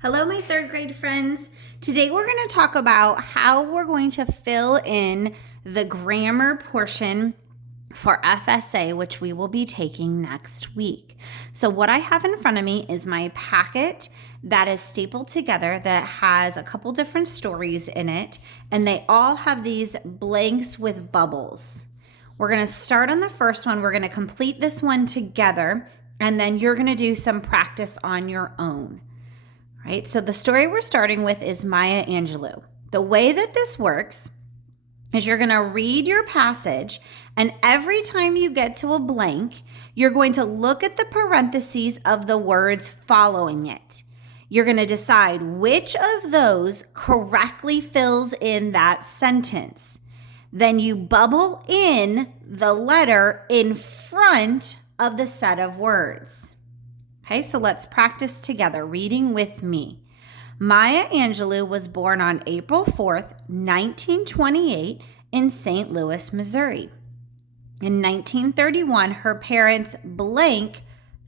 Hello, my third grade friends. Today we're going to talk about how we're going to fill in the grammar portion for FSA, which we will be taking next week. So what I have in front of me is my packet that is stapled together that has a couple different stories in it, and they all have these blanks with bubbles. We're going to start on the first one. We're going to complete this one together, and then you're going to do some practice on your own. Right? So the story we're starting with is Maya Angelou. The way that this works is you're going to read your passage, and every time you get to a blank, you're going to look at the parentheses of the words following it. You're going to decide which of those correctly fills in that sentence. Then you bubble in the letter in front of the set of words. Okay, so let's practice together, reading with me. Maya Angelou was born on April 4th, 1928 in St. Louis, Missouri. In 1931, her parents blank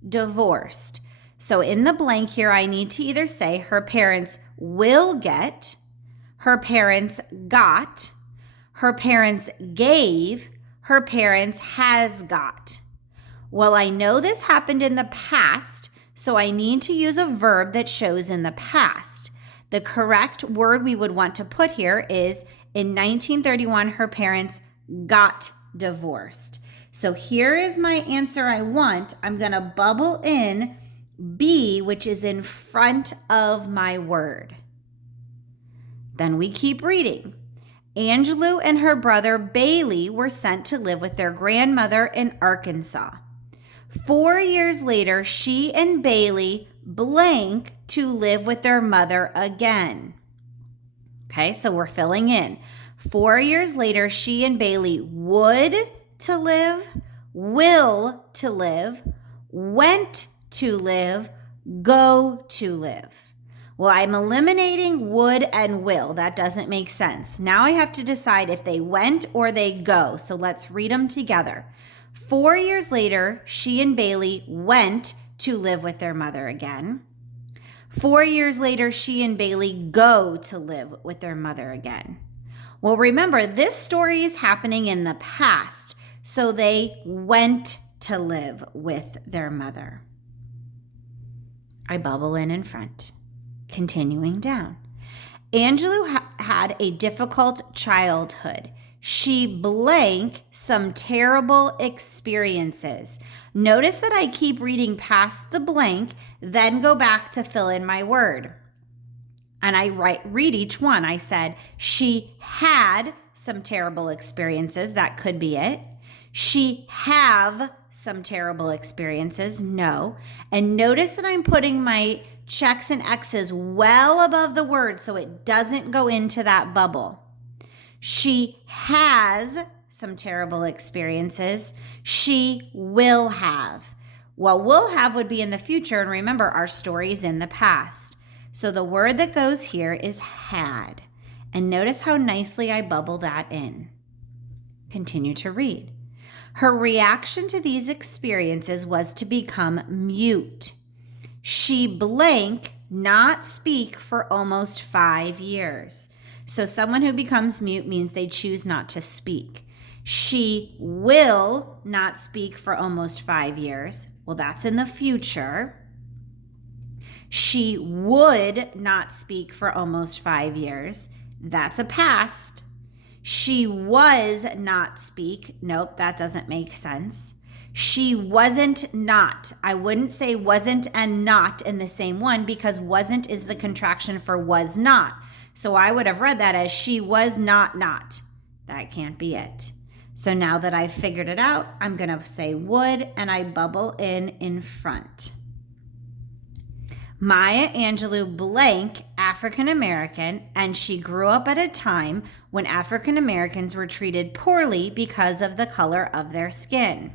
divorced. So in the blank here, I need to either say her parents will get, her parents got, her parents gave, her parents has got. Well, I know this happened in the past, so I need to use a verb that shows in the past. The correct word we would want to put here is in 1931, her parents got divorced. So here is my answer I want. I'm going to bubble in be, which is in front of my word. Then we keep reading. Angelou and her brother Bailey were sent to live with their grandmother in Arkansas. 4 years later, she and Bailey blank to live with their mother again. Okay, so we're filling in. 4 years later, she and Bailey would to live, will to live, went to live, go to live. Well, I'm eliminating would and will. That doesn't make sense. Now I have to decide if they went or they go. So let's read them together. 4 years later, she and Bailey went to live with their mother again. 4 years later, she and Bailey go to live with their mother again. Well, remember, this story is happening in the past, so they went to live with their mother. I bubble in front. Continuing down. Angelou had a difficult childhood. She blank some terrible experiences. Notice that I keep reading past the blank, then go back to fill in my word. And I read each one. I said, she had some terrible experiences. That could be it. She have some terrible experiences. No. And notice that I'm putting my checks and X's well above the word so it doesn't go into that bubble. She has some terrible experiences. She will have. Well, will have would be in the future. And remember, our story is in the past. So the word that goes here is had. And notice how nicely I bubble that in. Continue to read. Her reaction to these experiences was to become mute. She blank not speak for almost 5 years. So someone who becomes mute means they choose not to speak. She will not speak for almost 5 years. Well, that's in the future. She would not speak for almost 5 years. That's a past. She was not speak. Nope, that doesn't make sense. She wasn't not. I wouldn't say wasn't and not in the same one because wasn't is the contraction for was not. So I would have read that as she was not. That can't be it. So now that I've figured it out, I'm going to say would and I bubble in front. Maya Angelou blank African American, and she grew up at a time when African Americans were treated poorly because of the color of their skin.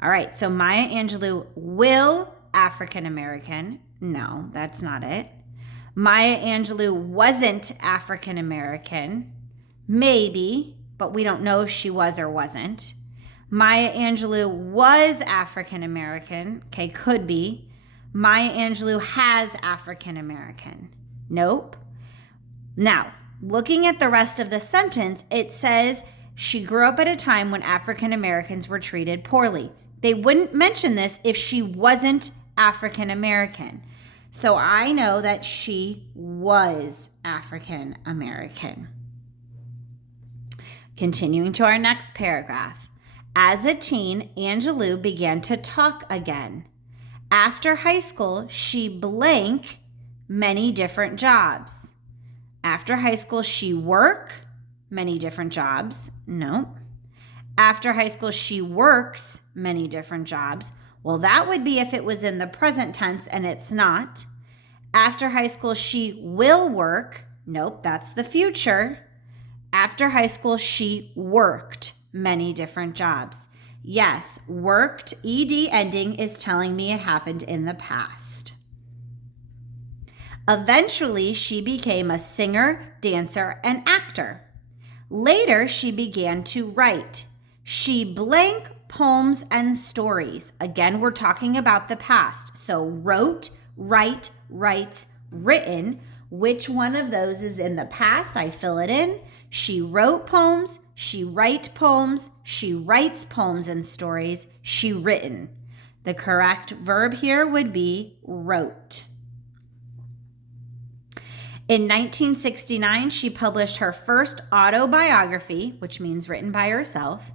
All right, so Maya Angelou will African American. No, that's not it. Maya Angelou wasn't African American. Maybe, but we don't know if she was or wasn't. Maya Angelou was African American. Okay, could be. Maya Angelou has African American. Nope. Now, looking at the rest of the sentence, it says she grew up at a time when African Americans were treated poorly. They wouldn't mention this if she wasn't African American. So I know that she was African American. Continuing to our next paragraph. As a teen, Angelou began to talk again. After high school, she blank many different jobs. After high school, she work many different jobs. No. After high school, she works many different jobs. Well, that would be if it was in the present tense, and it's not. After high school, she will work. Nope, that's the future. After high school, she worked many different jobs. Yes, worked, ed ending, is telling me it happened in the past. Eventually, she became a singer, dancer, and actor. Later, she began to write. She blank poems and stories. Again, we're talking about the past. So wrote, write, writes, written. Which one of those is in the past? I fill it in. She wrote poems. She writes poems. She writes poems and stories. She written. The correct verb here would be wrote. In 1969, she published her first autobiography, which means written by herself,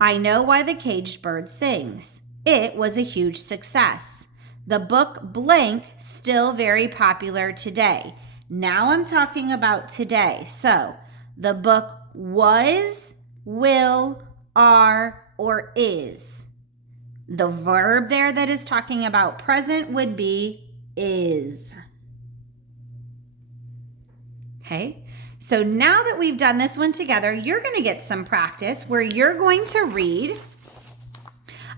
I Know Why the Caged Bird Sings. It was a huge success. The book blank, still very popular today. Now I'm talking about today. So the book was, will, are, or is. The verb there that is talking about present would be is. Okay, so now that we've done this one together, you're going to get some practice where you're going to read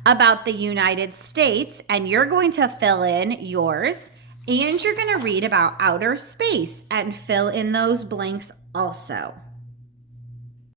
about the United States and you're going to fill in yours, and you're going to read about outer space and fill in those blanks also.